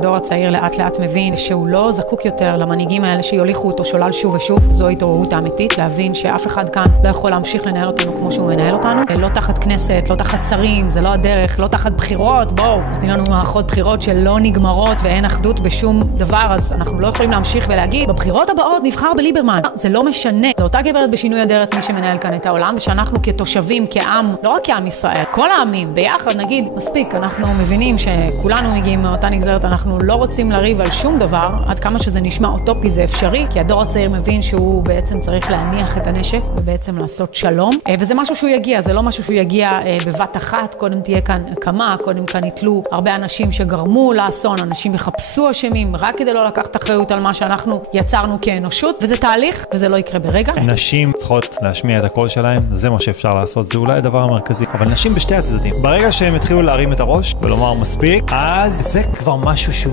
הדור הצעיר לאט לאט מבין שהוא לא זקוק יותר למנהיגים האלה שיוליכו אותו שולל שוב ושוב. זו התעוררות האמיתית, להבין שאף אחד כאן לא יכול להמשיך לנהל אותנו כמו שהוא מנהל אותנו. לא תחת כנסת, לא תחת שרים, זה לא הדרך, לא תחת בחירות. בואו, נתנים לנו מערכות בחירות שלא נגמרות ואין אחדות בשום דבר, אז אנחנו לא יכולים להמשיך ולהגיד, בבחירות הבאות נבחר בליברמן. זה לא משנה. זו אותה גברת בשינוי אדרת מי שמנהל כאן את העולם, ושאנחנו כתושבים, כעם, לא רק כעם ישראל, כל העמים ביחד נגיד, מספיק, אנחנו מבינים שכולנו מגיעים מאותה נגזרת, אנחנו לא רוצים לריב על שום דבר, עד כמה שזה נשמע אוטופי זה אפשרי, כי הדור הצעיר מבין שהוא בעצם צריך להניח את הנשק ובעצם לעשות שלום, וזה משהו שהוא יגיע, זה לא משהו שהוא יגיע בבת אחת, קודם תהיה כאן הקמה, קודם כאן יתלו הרבה אנשים שגרמו לאסון, אנשים יחפשו אשמים רק כדי לא לקחת אחריות על מה שאנחנו יצרנו כאנושות, וזה תהליך וזה לא יקרה ברגע. נשים צריכות להשמיע את הקול שלהם, זה מה שאפשר לעשות, זה אולי הדבר המרכזי, אבל נשים בשתי הצדדים. ברגע שהם התחילו להרים את הראש ולומר מספיק, אז זה כבר משהו